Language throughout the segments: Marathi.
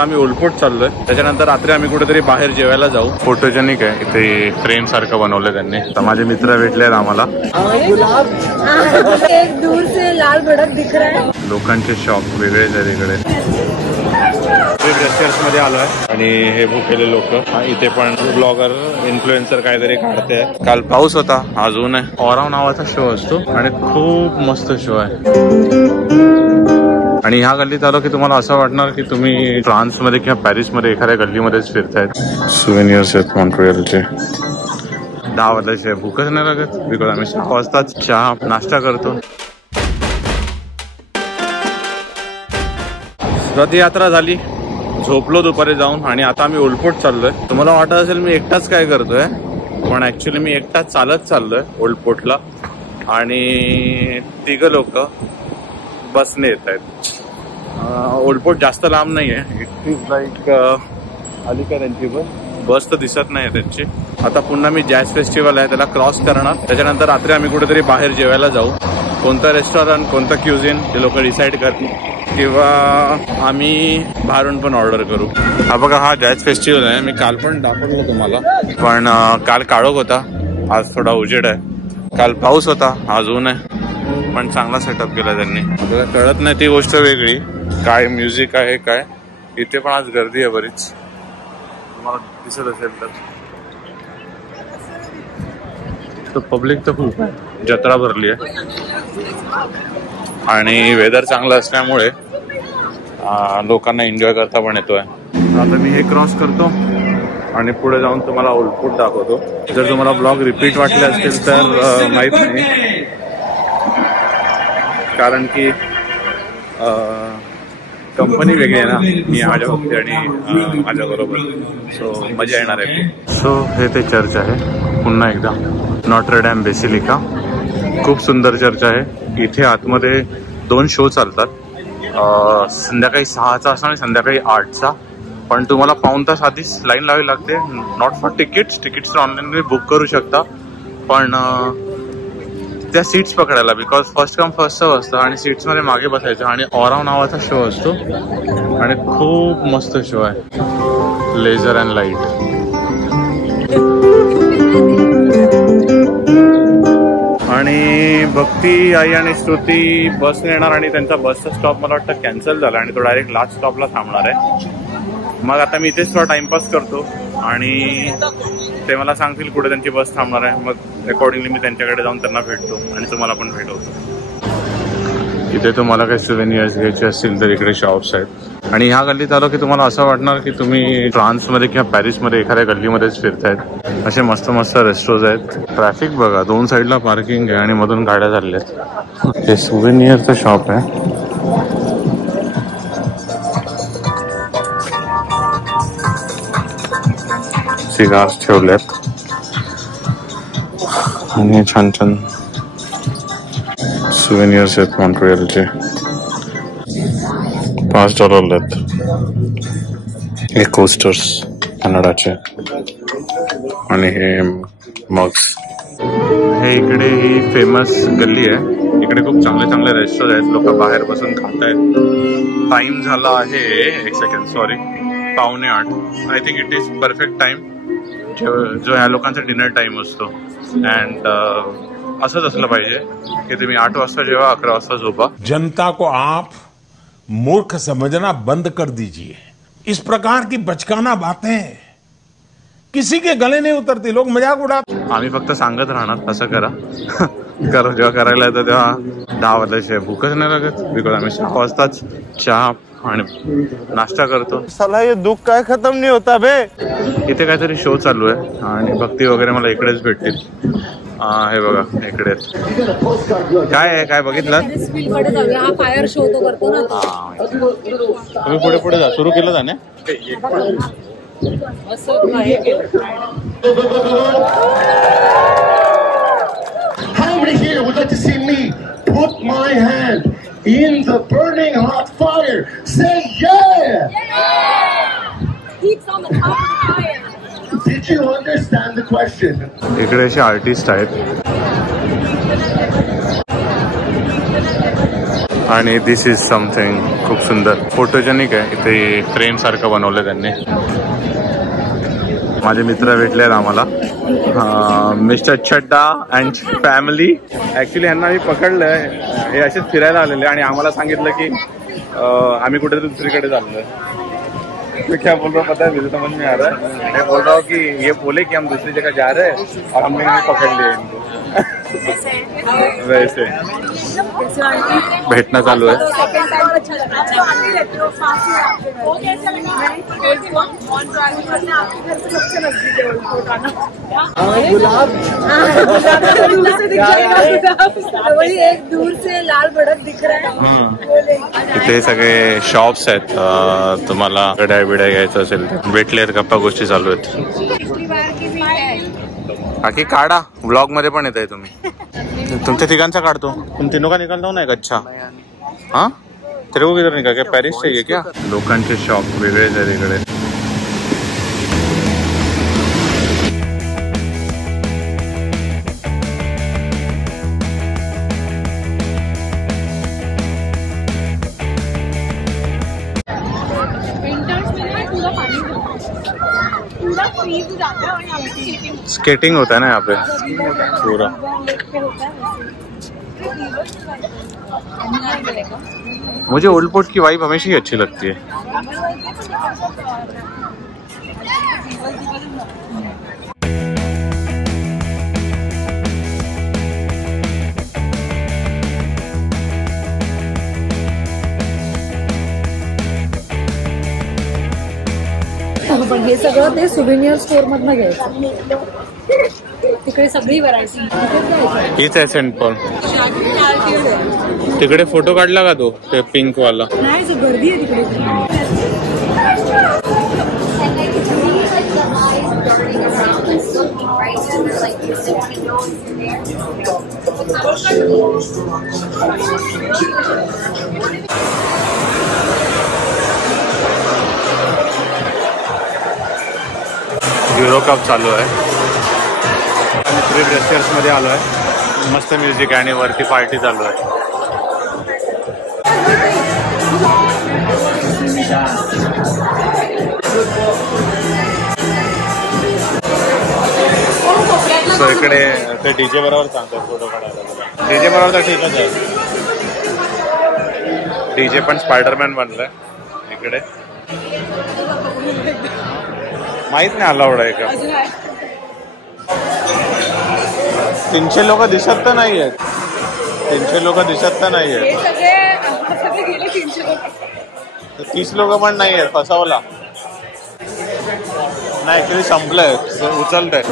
आता आम्ही ओलपोट चाललोय, त्याच्यानंतर रात्री आम्ही कुठेतरी बाहेर जेवायला जाऊ. फोटोजेनिक आहे इथे, फ्रेम सारखं बनवलंय त्यांनी. तर माझे मित्र भेटले आम्हाला. दूर से लाल भडक दिख रहा है. लोकांचे शॉप वेगळेच आहे तिकडे. ड्रेसर्स मध्ये आलोय आणि हे भुकेले लोक. इथे पण ब्लॉगर इन्फ्लुएन्सर काहीतरी काढते. काल पाऊस होता, अजून आहे. ऑराव नावाचा शो असतो आणि खूप मस्त शो आहे. आणि ह्या गल्लीत आलो की तुम्हाला असं वाटणार की तुम्ही फ्रान्स मध्ये किंवा पॅरिस मध्ये एखाद्या गल्लीमध्येच फिरतायत. सुवेनियर्स आहेत मॉन्ट्रियलचे. 10 वाजल्याशिवाय भूकच नाही लागत. बिकॉज आम्ही 6 वाजताच चहा नाश्ता करतो. रथयात्रा झाली, झोपलो दुपारी जाऊन आणि आता आम्ही ओलपोट चाललोय. तुम्हाला वाटत असेल मी एकटाच काय करतोय, पण ऍक्च्युली मी एकटाच चालत चाललोय ओलपोटला. आणि 3 लोक बसने येत आहेत. ओलपोट जास्त लांब नाहीये. इट इज लाईक आली का त्यांची बस तर दिसत नाही त्यांची. आता पुन्हा मी जॅझ फेस्टिवल आहे त्याला क्रॉस करणार. त्याच्यानंतर रात्री आम्ही कुठेतरी बाहेर जेवायला जाऊ. कोणतं रेस्टॉरंट, कोणतं क्युझिन ते लोक डिसाईड करतील, किंवा आम्ही बाहेरून पण ऑर्डर करू. हा बघा, हा जॅझ फेस्टिवल आहे. मी काल पण दाखवलं तुम्हाला, पण काल काळोख होता, आज थोडा उजेड आहे. काल पाऊस होता, आज ऊन आहे. पण चांगला सेटअप केला त्यांनी. आपल्याला कळत नाही ती गोष्ट वेगळी, काय म्युझिक आहे काय. इथे पण आज गर्दी आहे बरीच, तुम्हाला दिसत असेल तर पब्लिक तर खूप आहे. जत्रा भरली आहे आणि वेदर चांगलं असल्यामुळे लोकांना एन्जॉय करता पण येतोय. आता मी हे क्रॉस करतो आणि पुढे जाऊन तुम्हाला ओलपोट दाखवतो. जर तुम्हाला ब्लॉग रिपीट वाटले असतील तर माहित नाही, कारण की कंपनी वेगळी आहे ना. मी माझ्या बघते आणि माझ्या बरोबर, सो मजा येणार आहे. सो हे ते चर्च आहे पुन्हा एकदा, नॉट्रे डॅम बेसिलिका. खूप सुंदर चर्च आहे. इथे आतमध्ये 2 शो चालतात, संध्याकाळी 6चा आणि संध्याकाळी 8चा. पण तुम्हाला पाऊण तास आधीच लाईन लावावी लागते. Not for tickets online book करू शकता, पण त्या सीट्स पकडायला, because first come first serve असतं आणि सीट्समध्ये मागे बसायचं. आणि ऑराव नावाचा शो असतो आणि खूप मस्त शो आहे, लेझर अँड लाईट. आणि भक्ती, आई आणि स्तुती बसने येणार आणि त्यांचा बसचा स्टॉप मला वाटतं कॅन्सल झाला आणि तो डायरेक्ट लास्ट स्टॉपला थांबणार आहे. मग आता मी इथेच थोडा टाइमपास करतो आणि ते मला सांगतील कुठे त्यांची बस थांबणार आहे. मग अकॉर्डिंगली मी त्यांच्याकडे जाऊन त्यांना भेटतो आणि तुम्हाला पण भेटवतो. इथे तुम्हाला काही सुवेनियर्स घ्यायचे असतील तर इकडे शॉप्स आहेत. आणि ह्या गल्लीत आलो की तुम्हाला असं वाटणार की तुम्ही फ्रान्समध्ये किंवा पॅरिसमध्ये एखाद्या गल्लीमध्येच फिरतायत. असे मस्त मस्त रेस्टॉरंट आहेत. ट्रॅफिक बघा, 2 साईडला पार्किंग आहे आणि मधून गाड्या चालल्या आहेत. हे सुवेनियरचं शॉप आहे. सिगार्स ठेवलेत आणि छान छान सुवेनियर्स आहेत मॉन्ट्रियलचे. $5 आहेत. हे कोस्टर्स कॅनडाचे आणि हे मग्स. हे इकडे ही फेमस गल्ली आहे. इकडे खूप चांगले चांगले रेस्टॉरंट आहेत. लोक बाहेर बसून खात आहेत. टाइम झाला आहे, 1 second, sorry, 7:45. I think it is perfect time जो ह्या लोकांचा डिनर टाइम असतो. अँड असंच असलं पाहिजे की तुम्ही 8 वाजता जेवा, 11 वाजता झोपा. जनता को आप मूर्ख समझना बंद कर दीजिए. इस प्रकार की बचकाना बातें किसी के गले नहीं उतरती, लोग मजाक उड़ाते. आम्ही फक्त सांगत राहणार असं करा. करो, जेव्हा करायला येतं तेव्हा 10 वाजल्याशिवाय भूकच नाही लागत. बिकॉज आम्ही 6 वाजताच चहा आणि नाश्ता करतो. साला हे दुःख काय खतम नाही होता बे. इथे काहीतरी शो चालू आहे आणि भक्ती वगैरे मला इकडेच भेटतील. हे बघा इकडे काय आहे, काय बघितलं? हा फायर शो तो करतो ना. तुम्ही पुढे पुढे जा, सुरू केलं जाणे. How many here would like to see me put my hand in the burning hot fire? Say yeah! Heat's on the top of the fire. Did you understand the question? इकडे असे आर्टिस्ट आहेत. आणि दिस इज समथिंग खूप सुंदर फोटोजेनिक आहे. इथे फ्रेम सारखं बनवलं त्यांनी. माझे मित्र भेटले आहेत आम्हाला, mister Chadda and family. Actually ह्यांना मी पकडलंय, हे असेच फिरायला आलेले आणि आम्हाला सांगितलं की आम्ही कुठेतरी दुसरीकडे चाललोय. मैं क्या बोल रहा हूँ पता है, मुझे समझ में आ रहा है. मैं बोल रहा हूँ कि ये बोले कि हम दूसरी जगह जा रहे हैं और हमने पकड़ लिए इनको. वैसे भेटना चालू है. एक दूर से लाल भडक दिख रहा है. इथे सगळे शॉप्स आहेत. तुम्हाला गड्या बिड्या घ्यायचं असेल तर भेटले आहेत. गप्पा गोष्टी चालू आहेत. बाकी काढा, ब्लॉग मध्ये पण येत आहे तुम्ही. तुमच्या ठिकाणचा काढतो. तुम तीनों का निकालता हूँ ना एक. अच्छा हाँ, तेरे को किधर निकाल, क्या पॅरिस चाहिए क्या? लोकांचे शॉप वेगळेच आहेत इकडे. स्केटिंग होता है ना यहाँ पे पूरा. मुझे ओल्ड पोर्ट की वाइब हमेशा ही अच्छी लगती है. पण हे सगळं ते सुव्हिनियर स्टोर मधनं घ्यायचं. तिकडे सगळी व्हरायटी. हीच आहे सेंट पॉल. तिकडे फोटो काढला का तो, ते पिंक वाला? नाही, जो गर्दी आहे तिकडे. युरो कप चालू आहे. आणि थ्री ड्रेसर्स मध्ये आलो आहे. मस्त म्युझिक आणि वरती पार्टी चालू आहे. सो इकडे ते डीजे बरोबर सांगतात फोटो काढायला. डीजे बरोबर तर ठीकच आहे. डीजे पण स्पायडरमॅन बनलाय इकडे. माहित नाही अलाउड आहे का. 300 लोक दिसत तर नाही आहेत. 300 लोक दिसत तर नाही आहेत. 30 लोक पण नाही आहेत. फसवला नाही, ऍक्च्युली संपलंय. उचलतंय.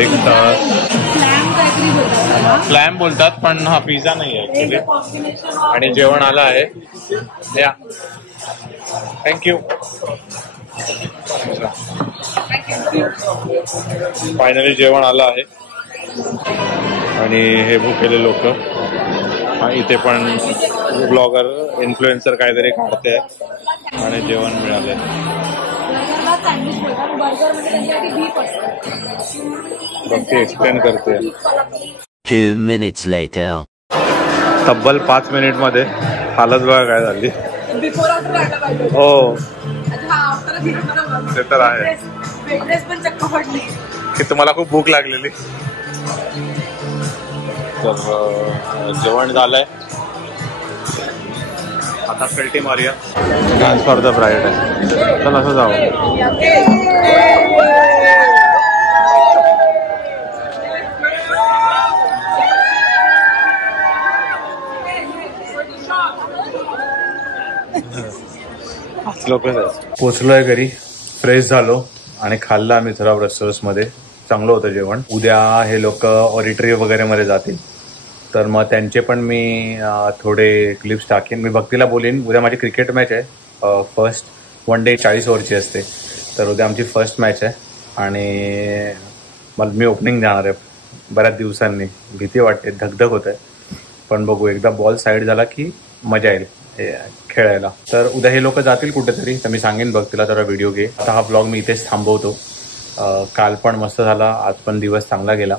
एक तास फ्लॅम बोलतात, पण हा पिझ्झा नाही आहे ऍक्च्युली. आणि जेवण आलं आहे. या, थँक्यू. फायनली जेवण आलं आहे. आणि हे भुकेले लोक. इथे पण ब्लॉगर इन्फ्लुएन्सर काहीतरी काढते आणि जेवण मिळालंय. बघते, एक्सप्लेन करते. 2 minutes later. तब्बल 5 मिनिट मध्ये हालत बघा काय झाली. हो, ते तर आहे की तुम्हाला खूप भूक लागलेली. तर जेवण झालंय. आता कल्टी मारूया. डान्स फॉर द ब्राईड आहे. चल असं जाऊ. पोचलोय घरी, फ्रेश झालो आणि खाल्लं आम्ही झराव रेस्टॉरंट मध्ये. चांगलं होतं जेवण. उद्या हे लोक ऑडिटरी वगैरे मध्ये जातील, तर मग त्यांचे पण मी थोडे क्लिप्स टाकेन. मी भक्तीला बोलीन, उद्या माझी क्रिकेट मॅच आहे. फर्स्ट वन डे 40 ओव्हरची असते, तर उद्या आमची फर्स्ट मॅच आहे. आणि मला मी ओपनिंग देणार आहे बऱ्याच दिवसांनी. भीती वाटते, धगधग होत आहे, पण बघू. एकदा बॉल साईड झाला की मजा येईल. खेळायला. तर उद्या हे लोक जातील कुठेतरी, तर मी सांगेन बघ तिला जरा व्हिडिओ घे. आता हा ब्लॉग मी इथेच थांबवतो. काल पण मस्त झाला, आज पण दिवस चांगला गेला.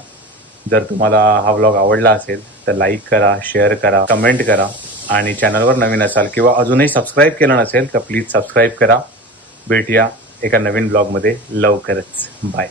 जर तुम्हाला हा व्लॉग आवडला असेल तर लाईक करा, शेअर करा, कमेंट करा आणि चॅनलवर नवीन असाल किंवा अजूनही सबस्क्राईब केलं नसेल तर प्लीज सबस्क्राईब करा. भेटूया एका नवीन ब्लॉगमध्ये लवकरच. बाय.